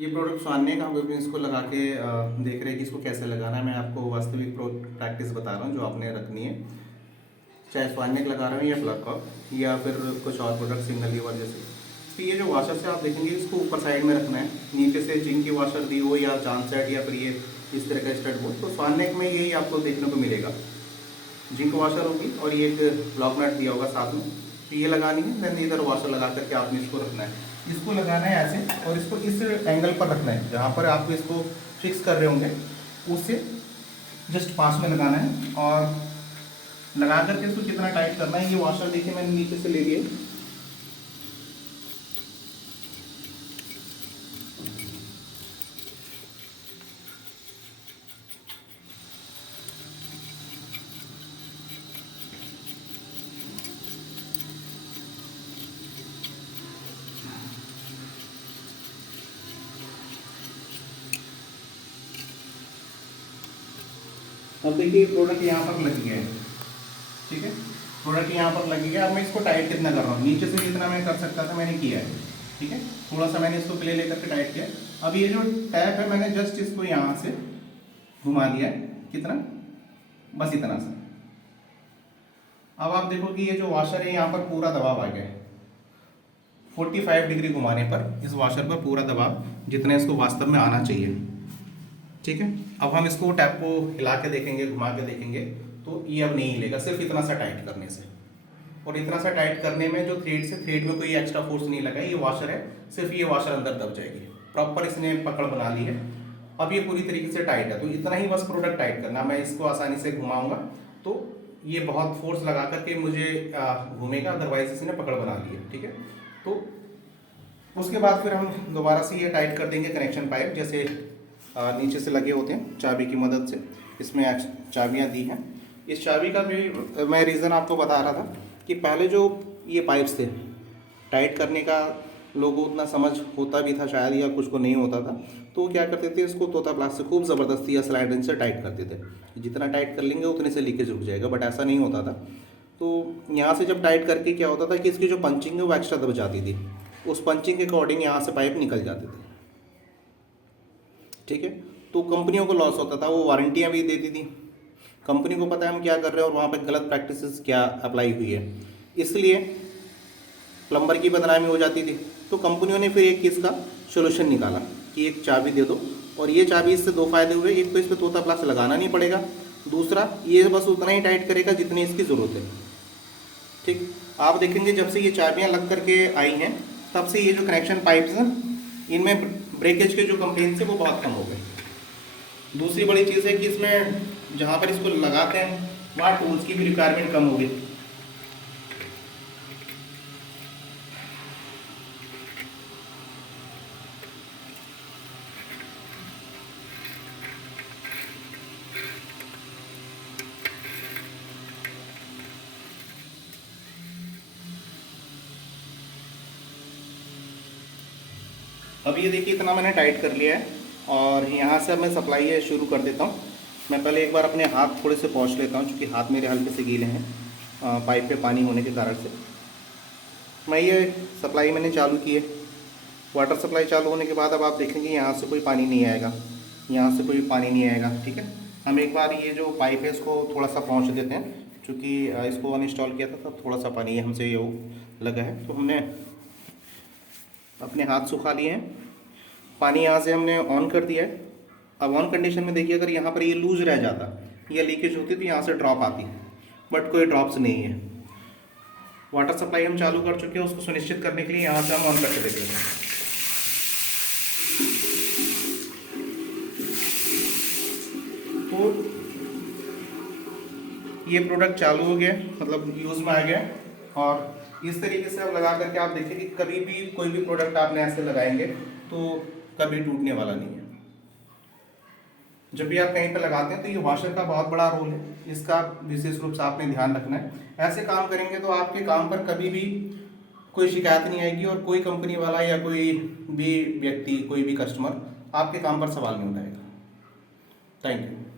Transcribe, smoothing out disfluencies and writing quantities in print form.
ये प्रोडक्ट स्वान्य का हम अभी इसको लगा के देख रहे हैं कि इसको कैसे लगाना है। मैं आपको वास्तविक प्रैक्टिस बता रहा हूँ जो आपने रखनी है, चाहे स्वान्य लगा रहे हो या प्लग का या फिर कुछ और प्रोडक्ट सिंगल लीवर जैसे। तो ये जो वाशर से आप देखेंगे इसको ऊपर साइड में रखना है, नीचे से जिंक की वाशर दी हो या चांद सेट या फिर ये इस तरह का स्टड हो। तो स्वान्य में यही आपको देखने को मिलेगा, जिंक वाशर होगी और ये एक ब्लॉक नट दिया होगा साथ में। तो ये लगानी है, देन इधर वाशर लगा करके आपने इसको रखना है। इसको लगाना है ऐसे और इसको इस एंगल पर रखना है जहाँ पर आप इसको फिक्स कर रहे होंगे, उससे जस्ट पास में लगाना है और लगा करके इसको कितना टाइट करना है। ये वाशर देखिए मैंने नीचे से ले लिए, अब देखिए प्रोडक्ट यहाँ पर लग गया है, ठीक है। प्रोडक्ट यहाँ पर लग गया। अब मैं इसको टाइट कितना कर रहा हूँ, नीचे से जितना मैं कर सकता था मैंने किया है, ठीक है। थोड़ा सा मैंने इसको प्ले लेकर के टाइट किया। अब ये जो टैप है मैंने जस्ट इसको यहाँ से घुमा दिया है, कितना, बस इतना सा। अब आप देखो कि ये जो वाशर है यहाँ पर पूरा दबाव आ गया है। 45 डिग्री घुमाने पर इस वाशर पर पूरा दबाव जितना इसको वास्तव में आना चाहिए, ठीक है। अब हम इसको टैप को हिला के देखेंगे, घुमा के देखेंगे, तो ये अब नहीं हिलेगा सिर्फ इतना सा टाइट करने से। और इतना सा टाइट करने में जो थ्रेड से, थ्रेड में कोई एक्स्ट्रा फोर्स नहीं लगा, ये वाशर है, सिर्फ ये वाशर अंदर दब जाएगी। प्रॉपर इसने पकड़ बना ली है। अब ये पूरी तरीके से टाइट है, तो इतना ही बस प्रोडक्ट टाइट करना। मैं इसको आसानी से घुमाऊंगा तो ये बहुत फोर्स लगा करके मुझे घूमेगा, अदरवाइज इसने पकड़ बना ली है, ठीक है। तो उसके बाद फिर हम दोबारा से ये टाइट कर देंगे कनेक्शन पाइप, जैसे नीचे से लगे होते हैं चाबी की मदद से। इसमें चाबियाँ दी हैं। इस चाबी का भी मैं रीज़न आपको बता रहा था कि पहले जो ये पाइप्स थे टाइट करने का लोगों को उतना समझ होता भी था शायद, या कुछ को नहीं होता था, तो क्या करते थे, इसको तोता प्लास से खूब ज़बरदस्ती या स्लाइडर से टाइट करते थे। जितना टाइट कर लेंगे उतने से लीकेज रुक जाएगा, बट ऐसा नहीं होता था। तो यहाँ से जब टाइट करके क्या होता था कि इसकी जो पंचिंग है वो एक्स्ट्रा दब जाती थी, उस पंचिंग के अकॉर्डिंग यहाँ से पाइप निकल जाते थे, ठीक है। तो कंपनियों को लॉस होता था, वो वारंटियाँ भी देती थी, कंपनी को पता है हम क्या कर रहे हैं और वहाँ पे गलत प्रैक्टिसेस क्या अप्लाई हुई है, इसलिए प्लम्बर की बदनामी हो जाती थी। तो कंपनियों ने फिर एक इसका सोल्यूशन निकाला कि एक चाबी दे दो, और ये चाबी इससे दो फायदे हुए। एक तो इस पर तोता प्लास लगाना नहीं पड़ेगा, दूसरा ये बस उतना ही टाइट करेगा जितनी इसकी ज़रूरत है, ठीक। आप देखेंगे जब से ये चाबियाँ लग करके आई हैं तब से ये जो कनेक्शन पाइप्स हैं इनमें ब्रेकेज के जो कंप्लेंट्स है वो बहुत कम हो गए। दूसरी बड़ी चीज़ है कि इसमें जहाँ पर इसको लगाते हैं वहाँ टूल्स की भी रिक्वायरमेंट कम हो गई। अब ये देखिए इतना मैंने टाइट कर लिया है और यहाँ से अब मैं सप्लाई है शुरू कर देता हूँ। मैं पहले एक बार अपने हाथ थोड़े से पोंछ लेता हूँ क्योंकि हाथ मेरे हल्के से गीले हैं पाइप पे पानी होने के कारण से। मैं ये सप्लाई मैंने चालू की है। वाटर सप्लाई चालू होने के बाद अब आप देखेंगे यहाँ से कोई पानी नहीं आएगा, यहाँ से कोई पानी नहीं आएगा, ठीक है। हम एक बार ये जो पाइप है इसको थोड़ा सा पोंछ देते हैं, क्योंकि इसको अनइंस्टॉल किया था तब थोड़ा सा पानी हमसे ये लगा है। तो हमने अपने हाथ सुखा लिए हैं, पानी यहाँ से हमने ऑन कर दिया है। अब ऑन कंडीशन में देखिए अगर यहाँ पर ये लूज रह जाता या लीकेज होती तो यहाँ से ड्रॉप आती, बट कोई ड्रॉप्स नहीं है। वाटर सप्लाई हम चालू कर चुके हैं, उसको सुनिश्चित करने के लिए यहाँ से हम ऑन करके देखेंगे। तो ये प्रोडक्ट चालू हो गया, मतलब यूज़ में आ गया। और इस तरीके से आप लगा करके आप देखिए कि कभी भी कोई भी प्रोडक्ट आपने ऐसे लगाएंगे तो कभी टूटने वाला नहीं है। जब भी आप कहीं पर लगाते हैं तो ये वॉशर का बहुत बड़ा रोल है, इसका विशेष रूप से आपने ध्यान रखना है। ऐसे काम करेंगे तो आपके काम पर कभी भी कोई शिकायत नहीं आएगी और कोई कंपनी वाला या कोई भी व्यक्ति, कोई भी कस्टमर आपके काम पर सवाल नहीं उठाएगा। Thank you.